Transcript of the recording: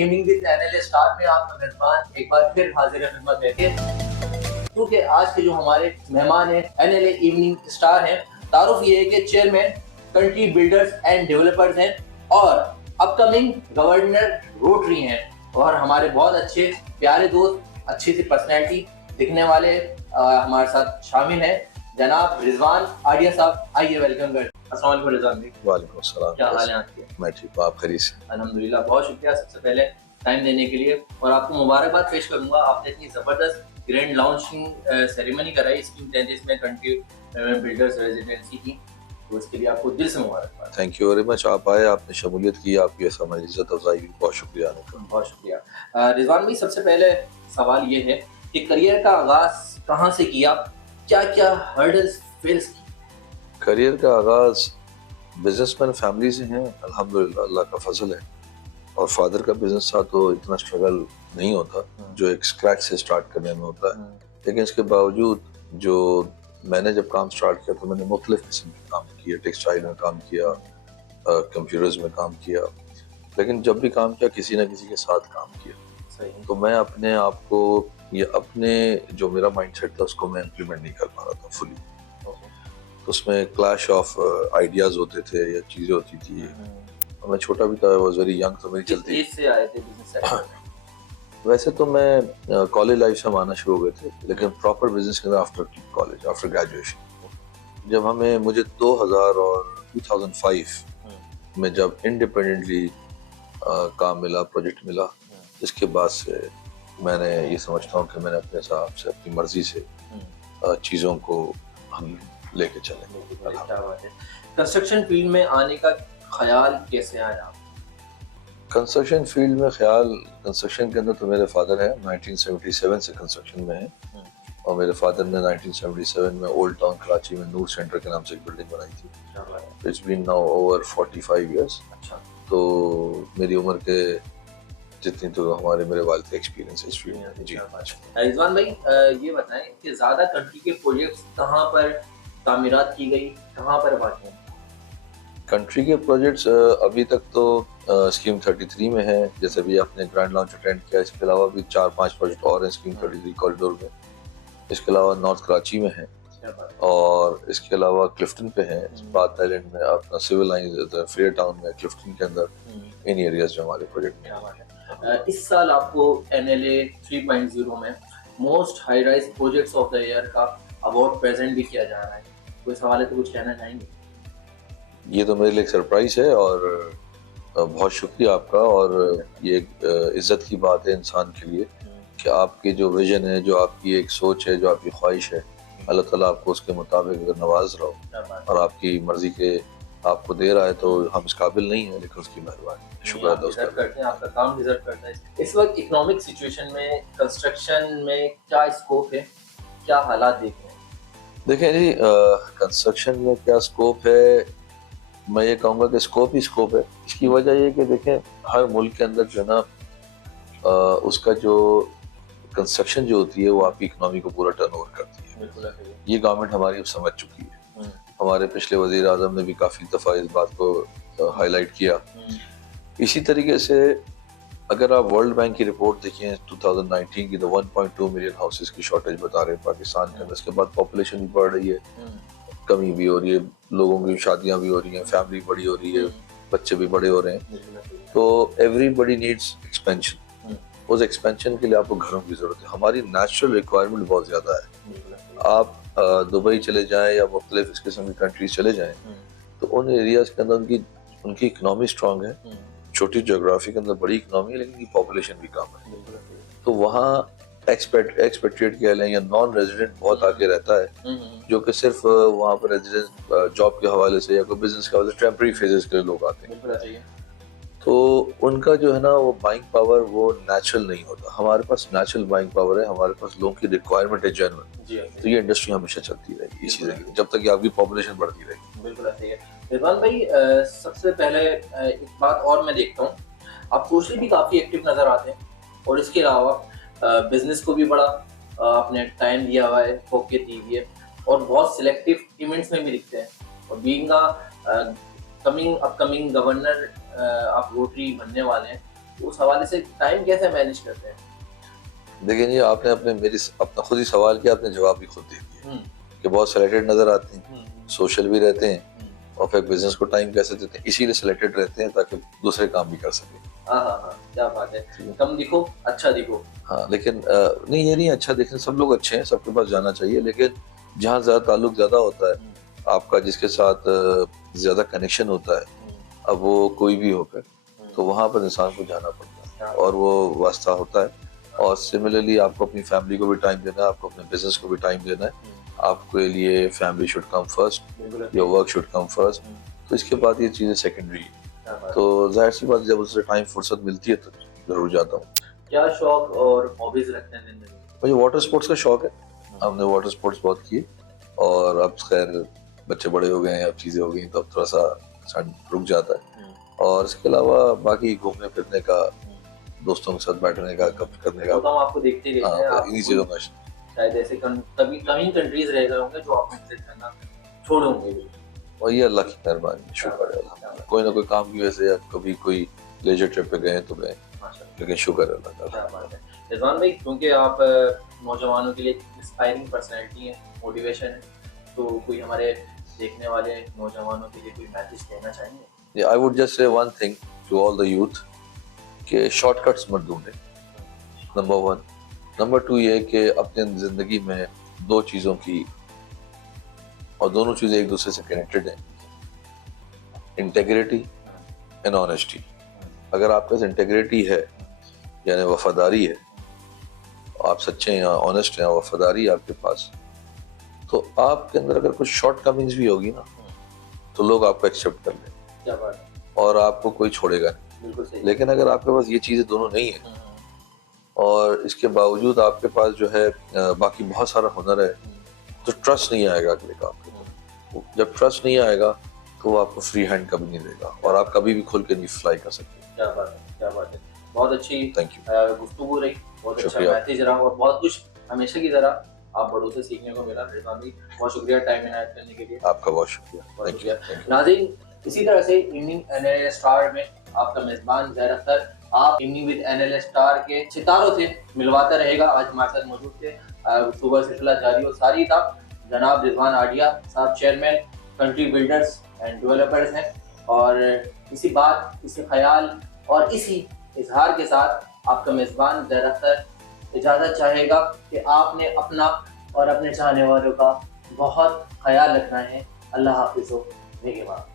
Evening with NLA star میں آپ کا میزبان ایک بار پھر حاضر خدمت ہے کیونکہ آج کے جو ہمارے مہمان ہیں NLA ایوننگ اسٹار ہیں. تعارف یہ ہے کہ chairman country builders and developers ہیں اور اپ کمنگ گورنر روٹری ہیں اور ہمارے بہت اچھے پیارے دوست, اچھی سی پرسنالٹی دکھنے والے ہمارے ساتھ شامل ہیں جناب رضوان آڈیا صاحب. آئیے ویلکم کریں. السلام علیکم رضوان بھائی. وعلیکم السلام. کیا حال ہے آپ کے؟ میں ٹھیک ہوں, آپ خیریت سے؟ الحمدللہ. بہت شکریہ سب سے پہلے ٹائم دینے کے لیے, اور آپ کو مبارکباد پیش کروں گا. آپ نے اتنی زبردست گرینڈ لانچنگ سیریمنی کرائی اسکیم 33 میں کنٹری بلڈرز ریزیڈنسی کی, تو اس کے لیے آپ کو دل سے مبارکباد. Thank you very much. آپ آئے, آپ نے شمولیت کی, آپ کی ہماری عزت افزائی کی, بہت شکریہ آنے کا. بہت شکریہ. رضوان بھائی, سب سے پہلے سوال یہ ہے کہ کریئر کا آغاز کہاں سے کیا, کیا کیا ہرڈلز فیس کی؟ کریئر کا آغاز بزنس مین فیملی سے ہیں الحمدللہ, اللہ کا فضل ہے. اور فادر کا بزنس تھا تو اتنا اسٹرگل نہیں ہوتا جو ایک اسکریچ سے اسٹارٹ کرنے میں ہوتا ہے. لیکن اس کے باوجود جو میں نے جب کام اسٹارٹ کیا تو میں نے مختلف قسم کے کام کیے, ٹیکسٹائل میں کام کیا, کمپیوٹرز میں کام کیا, لیکن جب بھی کام کیا کسی نہ کسی کے ساتھ کام کیا. تو میں اپنے آپ کو یہ اپنے جو میرا مائنڈ سیٹ تھا اس کو میں امپلیمنٹ نہیں کر پا رہا تھا فلی. تو اس میں کلیش آف آئیڈیاز ہوتے تھے یا چیزیں ہوتی تھی. میں چھوٹا بھی تھا, واز ویری ینگ, تو میری چلتی سے آئے تھے بزنس سیکٹر؟ ویسے تو میں کالج لائف سے ہم آنا شروع ہو گئے تھے, لیکن پراپر بزنس کے اندر آفٹر کالج, آفٹر گریجویشن. جب مجھے 2000 اور 2005 میں جب انڈیپینڈنٹلی کام ملا, پروجیکٹ ملا, اس کے بعد سے میں نے یہ سمجھتا ہوں کہ میں نے اپنے حساب سے اپنی مرضی سے چیزوں کو ہم لے کے چلیں. کنسٹرکشن فیلڈ میں آنے کا خیال کیسے آیا؟ کنسٹرکشن فیلڈ میں خیال, کنسٹرکشن کے اندر تو میرے فادر ہیں 1977 سے کنسٹرکشن میں ہیں, اور میرے فادر نے 1977 میں اولڈ ٹاؤن کراچی میں نور سینٹر کے نام سے ایک بلڈنگ بنائی تھی. It's been now over 45 years. تو میری عمر کے جتنی تو میرے والد کا ایکسپیرینس ہے اس فیلڈ میں. جی رضوان بھائی, یہ بتائیں کہ زیادہ کنٹری کے پروجیکٹس کہاں پر تعمیرات کی گئی, کہاں پر واقع ہیں؟ کنٹری کے پروجیکٹس ابھی تک تو اسکیم 33 میں ہے, جیسے بھی آپ نے گرینڈ لانچ اٹینڈ کیا. اس کے علاوہ بھی 4-5 پروجیکٹ اور ہیں اسکیم 33 کوریڈور میں. اس کے علاوہ نارتھ کراچی میں ہیں, اور اس کے علاوہ کلفٹن پہ ہیں, بات آئلینڈ میں, اپنا سول لائنز فیئر ٹاؤن میں, کلفٹن کے اندر, ان ایریاز جو ہمارے پروجیکٹ میں. اس سال آپ کو NLA 3.0 میں most high rise projects of the year کا ایوارڈ پریزنٹ بھی کیا جا رہا ہے. تو اس حوالے سے کچھ کہنا چاہیں گے؟ یہ تو میرے لیے ایک سرپرائز ہے, اور بہت شکریہ آپ کا. اور یہ ایک عزت کی بات ہے انسان کے لیے کہ آپ کی جو ویژن ہے, جو آپ کی ایک سوچ ہے, جو آپ کی خواہش ہے, اللہ تعالیٰ آپ کو اس کے مطابق اگر نواز رہا ہو اور آپ کی مرضی کے آپ کو دے رہا ہے تو ہم اس قابل نہیں ہیں, لیکن اس کی مہربانی. شکر ادا کرتے ہیں, آپ کا کام ڈیزرو کرتا ہے. اس وقت اکنامک سچویشن میں کنسٹرکشن میں کیا اسکوپ ہے, کیا حالات دیکھ رہے ہیں؟ دیکھیں جی, کنسٹرکشن میں کیا اسکوپ ہے, میں یہ کہوں گا کہ اسکوپ ہی اسکوپ ہے. اس کی وجہ یہ کہ دیکھیں ہر ملک کے اندر جو ہے نا, اس کا جو کنسٹرکشن جو ہوتی ہے وہ آپ کی اکنامی کو پورا ٹرن اوور کرتی ہے. یہ گورنمنٹ ہماری اب سمجھ چکی ہے. ہمارے پچھلے وزیر اعظم نے بھی کافی دفعہ اس بات کو ہائی لائٹ کیا. اسی طریقے سے اگر آپ ورلڈ بینک کی رپورٹ دیکھیں 2019 کی, تو 1.2 ملین ہاؤسز کی شارٹیج بتا رہے ہیں پاکستان کے اندر. اس کے بعد پاپولیشن بھی بڑھ رہی ہے, کمی بھی ہو رہی ہے, لوگوں کی شادیاں بھی ہو رہی ہیں, فیملی بڑی ہو رہی ہے, بچے بھی بڑے ہو رہے ہیں. تو ایوری بڈی نیڈس ایکسپینشن. اس ایکسپینشن کے لیے آپ کو گھروں کی ضرورت ہے. ہماری نیچرل ریکوائرمنٹ بہت زیادہ ہے. آپ دبئی چلے جائیں یا مختلف اس قسم کی کنٹریز چلے جائیں, تو ان ایریاز کے اندر ان کی اکنامی اسٹرانگ ہے, چھوٹی جغرافی کے اندر بڑی اکنامی ہے, لیکن ان کی پاپولیشن بھی کم ہے. تو وہاں ایکسپیٹریٹ کہہ لیں یا نان ریزیڈنٹ بہت آگے رہتا ہے, جو کہ صرف وہاں پر ریزیڈنس جاب کے حوالے سے یا کوئی بزنس کے حوالے سے ٹیمپرری فیزز کے لوگ آتے ہیں. تو ان کا جو ہے نا وہ بائنگ پاور وہ نیچرل نہیں ہوتا. ہمارے پاس نیچرل بائنگ پاور ہے, ہمارے پاس لوگوں کی ریکوائرمنٹ ہے جنرل. تو یہ انڈسٹری ہمیشہ چلتی رہے گی اسی طریقے جب تک کہ آپ کی پاپولیشن بڑھتی رہے گی. بالکل صحیح ہے. رضوان بھائی, سب سے پہلے ایک بات اور میں دیکھتا ہوں, آپ سوشلی بھی کافی ایکٹیو نظر آتے ہیں, اور اس کے علاوہ بزنس کو بھی بڑا آپ نے ٹائم دیا ہوا ہے, فوکس دی ہوئی ہے, اور بہت سلیکٹیو ایونٹس میں بھی دکھتے ہیں. اور بینگ اپ کمنگ گورنر آپ روٹری بننے والے ہیں, اس حوالے سے ٹائم کیسے مینیج کرتے ہیں؟ دیکھیں جی آپ نے اپنا خود ہی سوال کیا، آپ نے جواب بھی خود دے دیا کہ بہت سلیکٹڈ نظر آتے ہیں، سوشل بھی رہتے ہیں اور پھر بزنس کو ٹائم کیسے دیتے ہیں، اسی لیے سلیکٹڈ رہتے ہیں تاکہ دوسرے کام بھی کر سکیں. ہاں کیا بات ہے، کم دکھو اچھا دکھو. ہاں لیکن نہیں یہ نہیں اچھا دیکھیں، سب لوگ اچھے ہیں، سب کے پاس جانا چاہیے، لیکن جہاں زیادہ تعلق زیادہ ہوتا ہے آپ کا، جس کے ساتھ زیادہ کنیکشن ہوتا ہے، اب وہ کوئی بھی ہو کر، تو وہاں پر انسان کو جانا پڑتا ہے اور وہ واسطہ ہوتا ہے. اور سملرلی آپ کو اپنی فیملی کو بھی ٹائم دینا ہے، آپ کو اپنے بزنس کو بھی ٹائم دینا ہے. آپ کے لیے family should come first, your work should come first, تو اس کے بعد یہ چیزیں سیکنڈری ہیں. تو ظاہر سی بات جب اسے ٹائم فرصت ملتی ہے تو ضرور جاتا ہوں. کیا شوق اور ہابیز رکھتے ہیں زندگی میں؟ مجھے واٹر سپورٹس کا شوق ہے، ہم نے واٹر سپورٹس بہت کیے، اور اب خیر بچے بڑے ہو گئے ہیں، اب چیزیں ہو گئی تو اب تھوڑا سا رک جاتا ہے. اور اس کے علاوہ باقی گھومنے پھرنے کا، دوستوں کے ساتھ بیٹھنے کا، گپ کرنے کا، ہم آپ کو دیکھتے رہتے ہیں، انہی چیزوں میں شاید ایسے کبھی کمی کنٹریز رہ گئے ہوں گے جو آپ نے وزٹ کرنا چھوڑے ہوں گے. اور یہ اللہ کی مہربانی، شکر ہے اللہ، کوئی نہ کوئی کام کی وجہ سے یا کبھی کوئی لیجر ٹرپ پہ گئے تو گئے، لیکن شکر ہے اللہ کا. رضوان بھائی، کیونکہ آپ نوجوانوں کے لیے انسپائرنگ پرسنالٹی ہیں، موٹیویشن ہے، تو کوئی ہمارے دیکھنے والے نوجوانوں کے لیے کوئی میسج کہنا چاہیں گے؟ I would just say one thing to all the youth کہ شارٹ کٹس مت ڈھونڈیں، نمبر 1. نمبر 2 یہ کہ اپنے زندگی میں دو چیزوں کی، اور دونوں چیزیں ایک دوسرے سے کنیکٹڈ ہیں، انٹیگریٹی اینڈ آنیسٹی. اگر آپ کے پاس انٹیگریٹی ہے یعنی وفاداری ہے، آپ سچے ہیں، آنیسٹ ہیں، وفاداری ہے آپ کے پاس، تو آپ کے اندر اگر کچھ شارٹ کمنگز بھی ہوگی نا تو لوگ آپ کو ایکسیپٹ کر لیں اور آپ کو کوئی چھوڑے گا نہیں. لیکن اگر آپ کے پاس یہ چیزیں دونوں نہیں ہیں اور اس کے باوجود آپ کے پاس جو ہے باقی بہت سارا ہنر ہے، تو ٹرسٹ نہیں آئے گا اگلے کام کے اوپر. جب ٹرسٹ نہیں آئے گا تو وہ آپ کو فری ہینڈ کبھی نہیں دے گا اور آپ کبھی بھی کھل کے نہیں فلائی کر سکتے. کیا بات ہے، کیا بات ہے، بہت اچھی تھینک یو، گفتگو رہی، بہت اچھا میسج رہا اور بہت کچھ ہمیشہ کی طرح آپ بڑوں سے سیکھنے کو ملا. رضوان بھائی بہت شکریہ ٹائم عنایت کرنے کے لیے. آپ کا بہت شکریہ. بہت شکریہ. ناظرین، اسی طرح سے ایوننگ NLA اسٹار میں آپ کا میزبان زہر اختر آپ ایوننگ ود NLA اسٹار کے ستاروں سے ملواتا رہے گا. آج ہمارے ساتھ موجود تھے، صبح سلسلہ جاری و ساری تھا. جناب رضوان آڈیا صاحب chairman country builders and developers ہیں، اور اسی بات، اسی خیال اور اسی اظہار کے ساتھ آپ کا میزبان زہر اختر اجازت چاہے گا کہ آپ نے اپنا اور اپنے چاہنے والوں کا بہت خیال رکھنا ہے. اللہ حافظ و نگہبان.